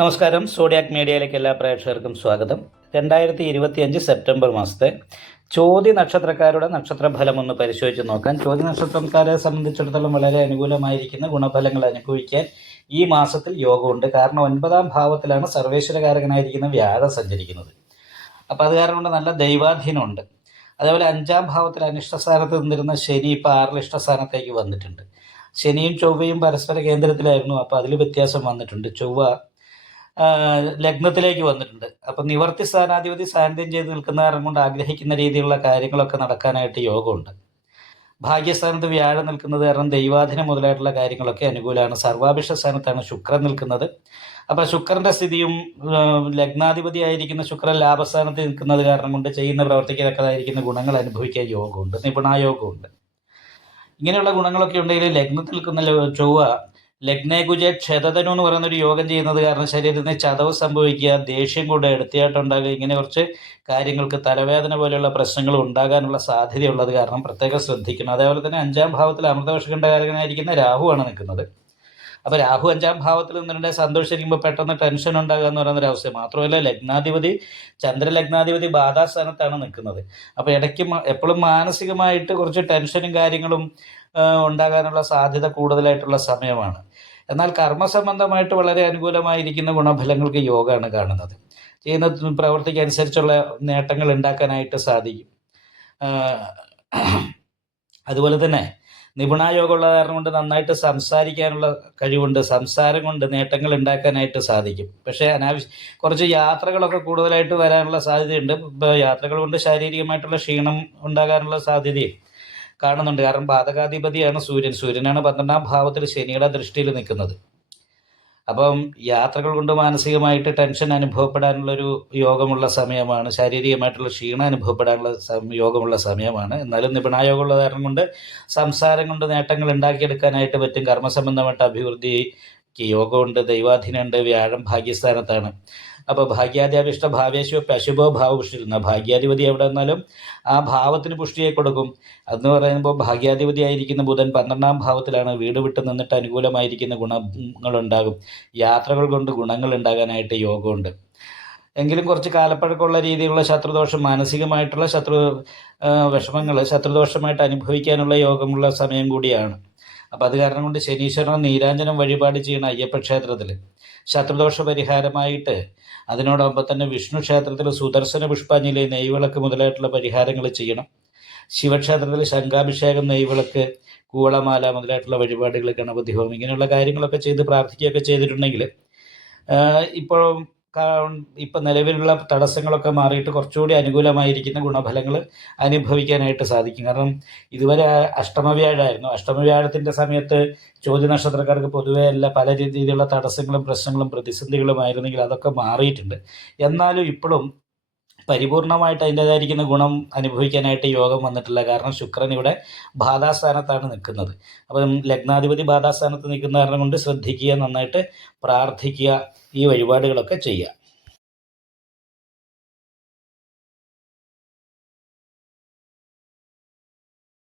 നമസ്കാരം. സോഡിയാക് മീഡിയയിലേക്ക് എല്ലാ പ്രേക്ഷകർക്കും സ്വാഗതം. രണ്ടായിരത്തി ഇരുപത്തിയഞ്ച് സെപ്റ്റംബർ മാസത്തെ ചോദ്യ നക്ഷത്രക്കാരുടെ നക്ഷത്രഫലം ഒന്ന് പരിശോധിച്ച് നോക്കാം. ചോദ്യ നക്ഷത്രക്കാരെ സംബന്ധിച്ചിടത്തോളം വളരെ അനുകൂലമായിരിക്കുന്ന ഗുണഫലങ്ങൾ അനുഭവിക്കാൻ ഈ മാസത്തിൽ യോഗമുണ്ട്. കാരണം ഒൻപതാം ഭാവത്തിലാണ് സർവേശ്വരകാരകനായിരിക്കുന്ന വ്യാഴം സഞ്ചരിക്കുന്നത്. അപ്പോൾ അത് കാരണം കൊണ്ട് നല്ല ദൈവാധീനമുണ്ട്. അതേപോലെ അഞ്ചാം ഭാവത്തിൽ അനിഷ്ടസ്ഥാനത്ത് നിന്നിരുന്ന ശനി ഇപ്പോൾ ആറിൽ വന്നിട്ടുണ്ട്. ശനിയും ചൊവ്വയും പരസ്പര കേന്ദ്രത്തിലായിരുന്നു. അപ്പോൾ അതിൽ വ്യത്യാസം വന്നിട്ടുണ്ട്. ചൊവ്വ ലഗ്നത്തിലേക്ക് വന്നിട്ടുണ്ട്. അപ്പം നിവർത്തി സ്ഥാനാധിപതി സാന്നിധ്യം ചെയ്ത് നിൽക്കുന്ന കാരണം കൊണ്ട് ആഗ്രഹിക്കുന്ന രീതിയിലുള്ള കാര്യങ്ങളൊക്കെ നടക്കാനായിട്ട് യോഗമുണ്ട്. ഭാഗ്യസ്ഥാനത്ത് വ്യാഴം നിൽക്കുന്നത് കാരണം ദൈവാധീനം മുതലായിട്ടുള്ള കാര്യങ്ങളൊക്കെ അനുകൂലമാണ്. സർവാഭിഷ സ്ഥാനത്താണ് ശുക്രൻ നിൽക്കുന്നത്. അപ്പം ശുക്രന്റെ സ്ഥിതിയും ലഗ്നാധിപതി ആയിരിക്കുന്ന ശുക്രൻ ലാഭസ്ഥാനത്ത് നിൽക്കുന്നത് കാരണം കൊണ്ട് ചെയ്യുന്ന പ്രവർത്തിക്കത്തക്കതായിരിക്കുന്ന ഗുണങ്ങൾ അനുഭവിക്കാൻ യോഗമുണ്ട്. നിപുണായോഗമുണ്ട്. ഇങ്ങനെയുള്ള ഗുണങ്ങളൊക്കെ ഉണ്ടെങ്കിൽ ലഗ്നത്തിൽ നിൽക്കുന്ന ചൊവ്വ ലഗ്നേകുജ ക്ഷതതനു എന്ന് പറയുന്ന ഒരു യോഗം ചെയ്യുന്നത് കാരണം ശരീരത്തിന് ചതവ് സംഭവിക്കുക ദേഷ്യം കൂടെ എടുത്തിയായിട്ടുണ്ടാകുക ഇങ്ങനെ കുറച്ച് കാര്യങ്ങൾക്ക് തലവേദന പോലെയുള്ള പ്രശ്നങ്ങൾ ഉണ്ടാകാനുള്ള സാധ്യതയുള്ളത് കാരണം പ്രത്യേകം ശ്രദ്ധിക്കണം. അതേപോലെ തന്നെ അഞ്ചാം ഭാവത്തിൽ അമൃതവർഷകണ്ഠകാരകനായിരിക്കുന്ന രാഹുവാണ് നിൽക്കുന്നത്. അപ്പോൾ രാഹു അഞ്ചാം ഭാവത്തിൽ നിന്നിട്ട് സന്തോഷിക്കുമ്പോൾ പെട്ടെന്ന് ടെൻഷൻ ഉണ്ടാകുക എന്ന് പറയുന്ന ഒരു അവസ്ഥ മാത്രമല്ല ലഗ്നാധിപതി ചന്ദ്രലഗ്നാധിപതി ബാധാസ്ഥാനത്താണ് നിൽക്കുന്നത്. അപ്പോൾ ഇടയ്ക്ക് എപ്പോഴും മാനസികമായിട്ട് കുറച്ച് ടെൻഷനും കാര്യങ്ങളും ഉണ്ടാകാനുള്ള സാധ്യത കൂടുതലായിട്ടുള്ള സമയമാണ്. എന്നാൽ കർമ്മസംബന്ധമായിട്ട് വളരെ അനുകൂലമായിരിക്കുന്ന ഗുണഫലങ്ങൾക്ക് യോഗമാണ് കാണുന്നത്. ചെയ്യുന്ന പ്രവൃത്തിക്ക് അനുസരിച്ചുള്ള നേട്ടങ്ങൾ ഉണ്ടാക്കാനായിട്ട് സാധിക്കും. അതുപോലെ തന്നെ നിപുണായോഗമുള്ള കാരണം കൊണ്ട് നന്നായിട്ട് സംസാരിക്കാനുള്ള കഴിവുണ്ട് സംസാരം കൊണ്ട് നേട്ടങ്ങൾ ഉണ്ടാക്കാനായിട്ട് സാധിക്കും. പക്ഷേ അനാവശ്യ കുറച്ച് യാത്രകളൊക്കെ കൂടുതലായിട്ട് വരാനുള്ള സാധ്യതയുണ്ട്. യാത്രകൾ കൊണ്ട് ശാരീരികമായിട്ടുള്ള ക്ഷീണം ഉണ്ടാകാനുള്ള സാധ്യതയും കാണുന്നുണ്ട്. കാരണം ബാധകാധിപതിയാണ് സൂര്യൻ. സൂര്യനാണ് പന്ത്രണ്ടാം ഭാവത്തിൽ ശനിയുടെ ദൃഷ്ടിയിൽ നിൽക്കുന്നത്. അപ്പം യാത്രകൾ കൊണ്ട് മാനസികമായിട്ട് ടെൻഷൻ അനുഭവപ്പെടാനുള്ളൊരു യോഗമുള്ള സമയമാണ് ശാരീരികമായിട്ടുള്ള ക്ഷീണം അനുഭവപ്പെടാനുള്ള യോഗമുള്ള സമയമാണ്. എന്നാലും നിപുണായോഗമുള്ള കാരണം കൊണ്ട് സംസാരം കൊണ്ട് നേട്ടങ്ങൾ ഉണ്ടാക്കിയെടുക്കാനായിട്ട് പറ്റും. കർമ്മസംബന്ധമായിട്ട് അഭിവൃദ്ധിക്ക് യോഗമുണ്ട് ദൈവാധീനമുണ്ട് വ്യാഴം ഭാഗ്യസ്ഥാനത്താണ്. അപ്പോൾ ഭാഗ്യാധ്യാപിഷ്ട ഭാവേശോ പശുഭോ ഭാവപുഷ്ടിരുന്ന ഭാഗ്യാധിപതി എവിടെ വന്നാലും ആ ഭാവത്തിന് പുഷ്ടിയെ കൊടുക്കും. അതെന്ന് പറയുമ്പോൾ ഭാഗ്യാധിപതി ആയിരിക്കുന്ന ബുധൻ പന്ത്രണ്ടാം ഭാവത്തിലാണ്. വീട് വിട്ട് നിന്നിട്ട് അനുകൂലമായിരിക്കുന്ന ഗുണങ്ങളുണ്ടാകും. യാത്രകൾ കൊണ്ട് ഗുണങ്ങൾ ഉണ്ടാകാനായിട്ട് യോഗമുണ്ട്. എങ്കിലും കുറച്ച് കാലപ്പഴക്കമുള്ള രീതിയിലുള്ള ശത്രുദോഷം മാനസികമായിട്ടുള്ള ശത്രു വിഷമങ്ങൾ ശത്രുദോഷമായിട്ട് അനുഭവിക്കാനുള്ള യോഗമുള്ള സമയം കൂടിയാണ്. അപ്പം അത് കാരണം കൊണ്ട് ശനീശ്വരൻ നീരാഞ്ജനം വഴിപാട് ചെയ്യണം അയ്യപ്പ ക്ഷേത്രത്തിൽ ശത്രുദോഷ പരിഹാരമായിട്ട് അതിനോടൊപ്പം തന്നെ വിഷ്ണു ക്ഷേത്രത്തിൽ സുദർശന പുഷ്പാഞ്ജലി നെയ്വിളക്ക് മുതലായിട്ടുള്ള പരിഹാരങ്ങൾ ചെയ്യണം. ശിവക്ഷേത്രത്തിൽ ശംഖാഭിഷേകം നെയ്വിളക്ക് കൂവളമാല മുതലായിട്ടുള്ള വഴിപാടുകൾ ഗണപതി ഹോമം ഇങ്ങനെയുള്ള കാര്യങ്ങളൊക്കെ ചെയ്ത് പ്രാർത്ഥിക്കുകയൊക്കെ ചെയ്തിട്ടുണ്ടെങ്കിൽ ഇപ്പോൾ ഇപ്പം നിലവിലുള്ള തടസ്സങ്ങളൊക്കെ മാറിയിട്ട് കുറച്ചുകൂടി അനുകൂലമായിരിക്കുന്ന ഗുണഫലങ്ങൾ അനുഭവിക്കാനായിട്ട് സാധിക്കും. കാരണം ഇതുവരെ അഷ്ടമവ്യാഴമായിരുന്നു അഷ്ടമവ്യാഴത്തിന്റെ സമയത്ത് ചോദ്യ നക്ഷത്രക്കാർക്ക് പൊതുവേ അല്ല പല രീതിയിലുള്ള തടസ്സങ്ങളും പ്രശ്നങ്ങളും പ്രതിസന്ധികളുമായിരുന്നെങ്കിൽ അതൊക്കെ മാറിയിട്ടുണ്ട്. എന്നാലും ഇപ്പോഴും പരിപൂർണമായിട്ട് അതിന്റെതായിരിക്കുന്ന ഗുണം അനുഭവിക്കാനായിട്ട് യോഗം വന്നിട്ടില്ല. കാരണം ശുക്രൻ ഇവിടെ ബാധാസ്ഥാനത്താണ് നിൽക്കുന്നത്. അപ്പം ലഗ്നാധിപതി ബാധാസ്ഥാനത്ത് നിൽക്കുന്ന കാരണം കൊണ്ട് ശ്രദ്ധിക്കുക നന്നായിട്ട് പ്രാർത്ഥിക്കുക ഈ വഴിപാടുകളൊക്കെ ചെയ്യുക.